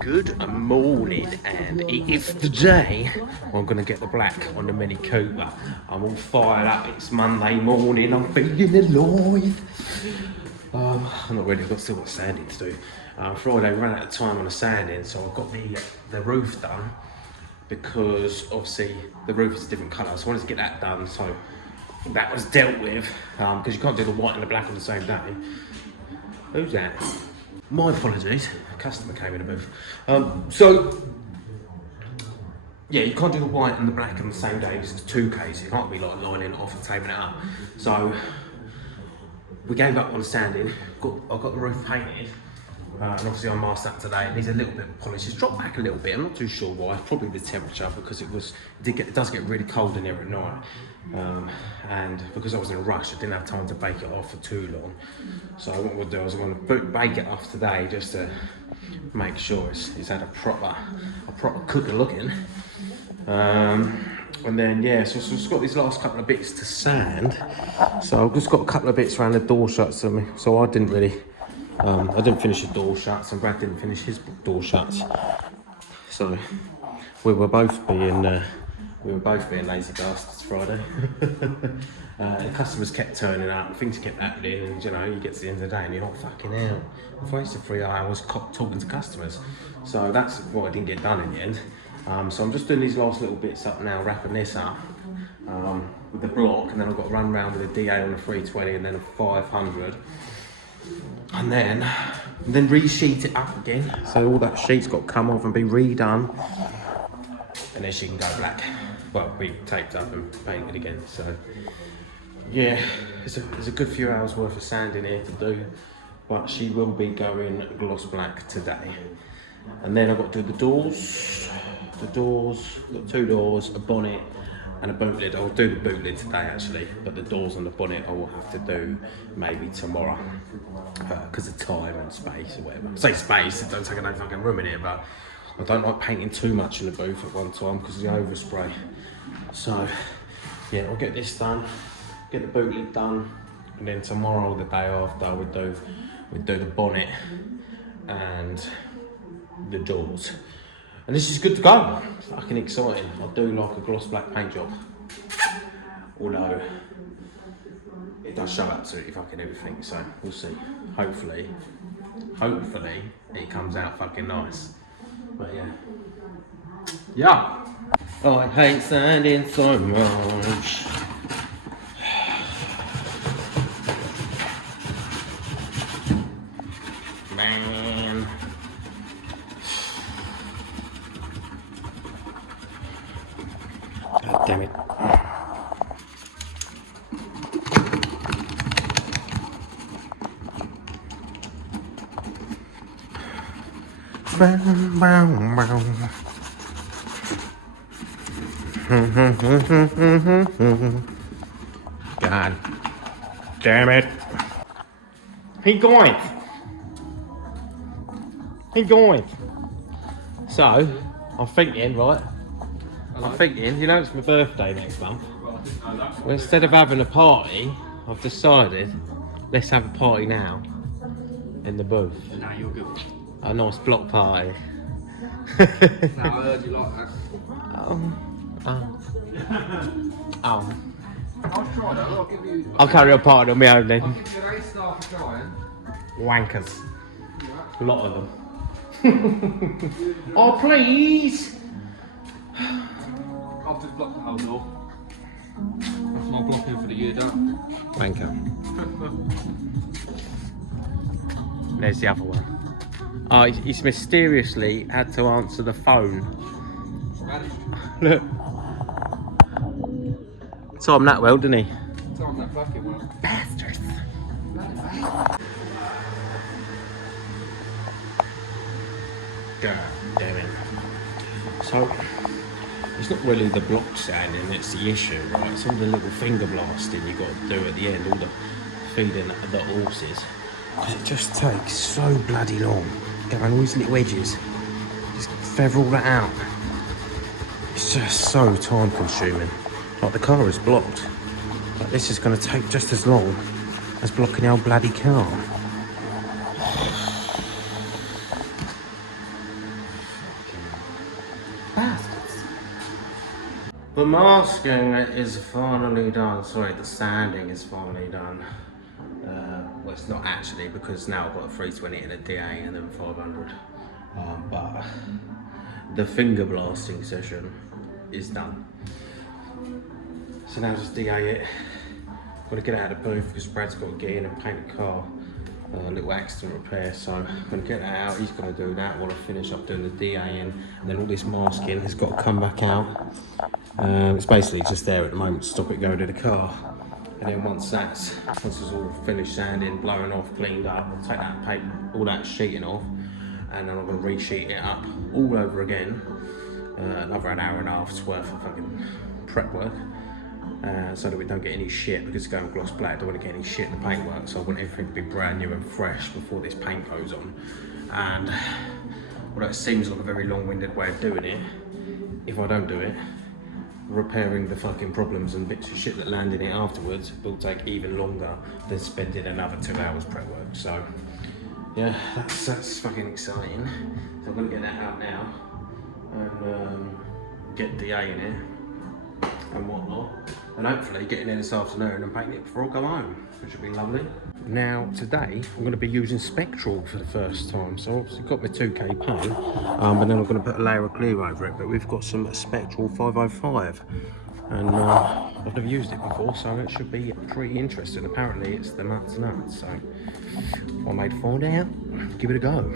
Good morning, and it is the day I'm going to get the black on the Mini Cooper. I'm all fired up, it's Monday morning, I'm feeling alive. I'm not ready, I've still got sanding to do. Friday ran out of time on the sanding, so I've got the roof done because obviously the roof is a different colour, so I wanted to get that done, so that was dealt with, because you can't do the white and the black on the same day. Who's that? My apologies, a customer came in the booth. Yeah, you can't do the white and the black on the same day because it's 2K, so you can't be like lining it off and taping it up. So we gave up on sanding. I've got the roof painted, and obviously I masked that today. It needs a little bit of polish. It's dropped back a little bit. I'm not too sure why. Probably the temperature, because it does get really cold in here at night. And because I was in a rush, I didn't have time to bake it off for too long. So what we'll do is I'm going to bake it off today just to make sure it's had a proper cooker looking. And then yeah, so it's got these last couple of bits to sand. So I've just got a couple of bits around the door shuts on me. So I didn't finish the door shuts, and Brad didn't finish his door shuts. So we were both being lazy bastards Friday. The customers kept turning up, things kept happening, and you know, you get to the end of the day and you're like, fucking hell, I've wasted 3 hours talking to customers. So that's what I didn't get done in the end. So I'm just doing these last little bits up now, wrapping this up with the block, and then I've got to run around with a DA on a 320 and then a 500. And then resheet it up again. So all that sheet's got to come off and be redone. And then she can go black. Well, be taped up and painted again. So yeah, there's a good few hours worth of sanding here to do, but she will be going gloss black today. And then I've got to do the doors. Got 2 doors, a bonnet and a boot lid. I'll do the boot lid today actually, but the doors and the bonnet I will have to do maybe tomorrow because of time and space or whatever. I say space, it don't take no fucking room in here, but I don't like painting too much in the booth at one time because of the overspray. So yeah, I'll get this done, get the boot lid done, and then tomorrow or the day after we'd do the bonnet and the doors. And this is good to go. Fucking exciting. I do like a gloss black paint job. Although it does show absolutely fucking everything, so we'll see. Hopefully it comes out fucking nice. But yeah. Oh, I hate sanding so much. Man. God damn it. God damn it. He going. So, I'm thinking, right? You know, it's my birthday next month. Well, instead of having a party, I've decided, let's have a party now in the booth. Now you're good. A nice block party. Now I heard you like that. I'll try that. I'll give you. I'll carry on party on my own then. I'll give you 8 stars for trying. Wankers. A lot of them. Oh, please! I've just blocked the whole door. That's my blocking for the year done. Wanker. There's the other one. Oh, he's mysteriously had to answer the phone. Managed. Look. Timed that well, didn't he? Timed that fucking well. Bastards. God damn it. So, it's not really the block sanding that's the issue, right? It's all the little finger blasting you got to do at the end, all the feeding the horses. Because it just takes so bloody long. Going all these little edges. Just feather all that out. It's just so time consuming. Like the car is blocked. But this is going to take just as long as blocking the old bloody car. bastards. The masking is finally done. Sorry, the sanding is finally done. Well, it's not actually, because now I've got a 320 and a DA and then 500. But the finger blasting session is done. So now just DA it. Got to get out of the booth because Brad's got to get in and paint the car. A little accident repair, so I'm going to get that out. He's going to do that while I finish up doing the DA in, and then all this masking has got to come back out. It's basically just there at the moment to stop it going to the car. And then once it's all finished sanding, blowing off, cleaned up, I'll take that paper, all that sheeting off, and then I'm going to resheet it up all over again. Another an hour and a half's worth of fucking prep work. So that we don't get any shit, because it's going gloss black. I don't want to get any shit in the paintwork, so I want everything to be brand new and fresh before this paint goes on. And although it seems like a very long-winded way of doing it, if I don't do it, repairing the fucking problems and bits of shit that land in it afterwards will take even longer than spending another 2 hours prep work. So yeah, that's fucking exciting. So I'm gonna get that out now and get DA in it and whatnot, and hopefully get in there this afternoon and paint it before I go home, which would be lovely. Now today I'm going to be using Spectral for the first time, so obviously got my 2K paint, but then I'm going to put a layer of clear over it. But we've got some Spectral 505, and I've never used it before, so it should be pretty interesting. Apparently it's the nuts, so I may find out. Give it a go.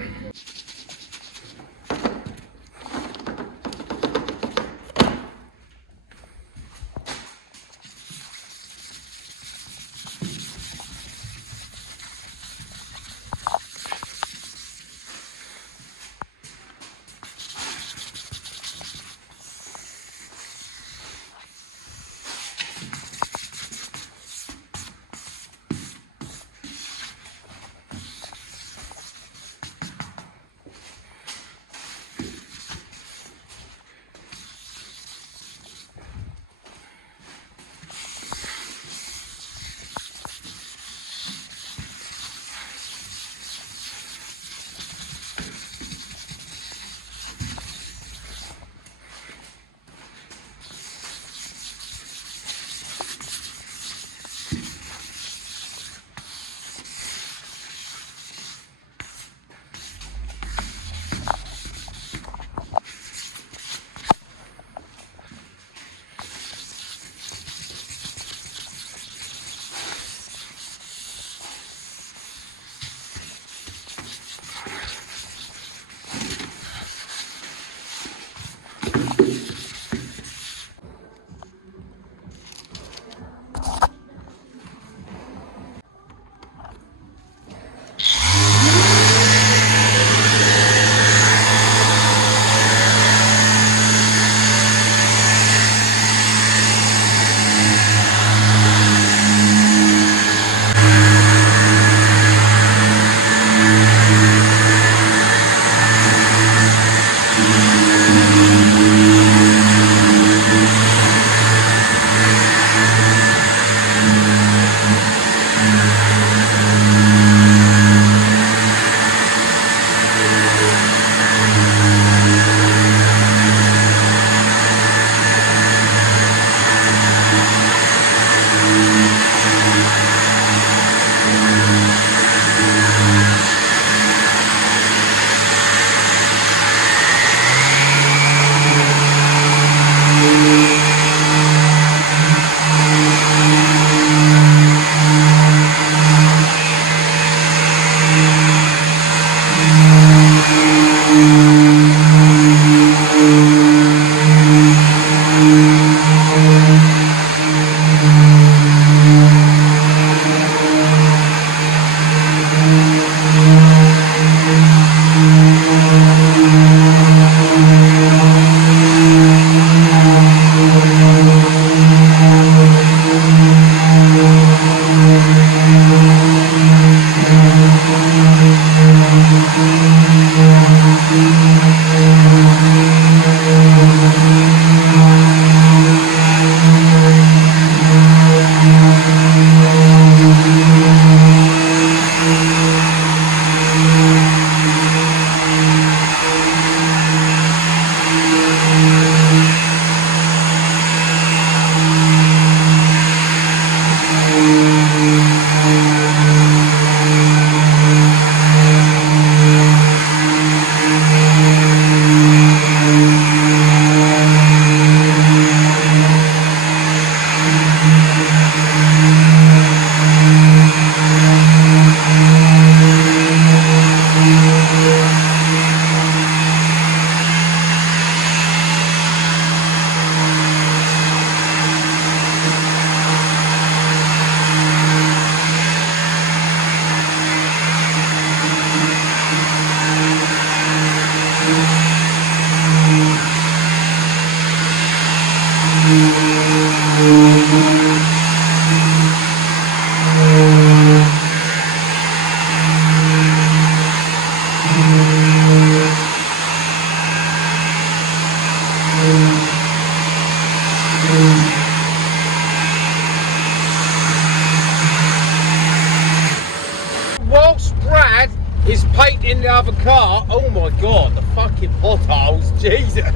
other car, oh my god, the fucking potholes, Jesus.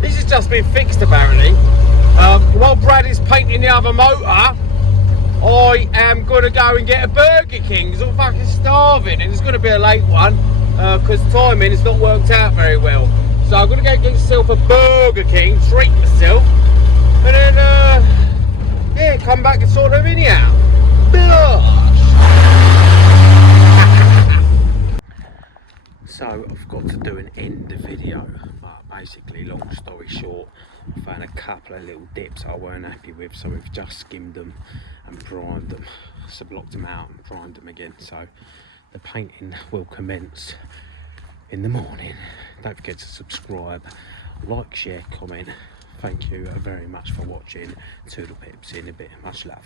This has just been fixed apparently. While Brad is painting the other motor, I am going to go and get a Burger King because I'm fucking starving and it's going to be a late one because timing has not worked out very well. So I'm going to go get myself a Burger King, treat myself, and then yeah, come back and sort the mini out. So I've got to do an end video, but basically, long story short, I found a couple of little dips I weren't happy with, so we've just skimmed them and primed them, so blocked them out and primed them again. So the painting will commence in the morning. Don't forget to subscribe, like, share, comment. Thank you very much for watching. Toodle pips, in a bit. Much love.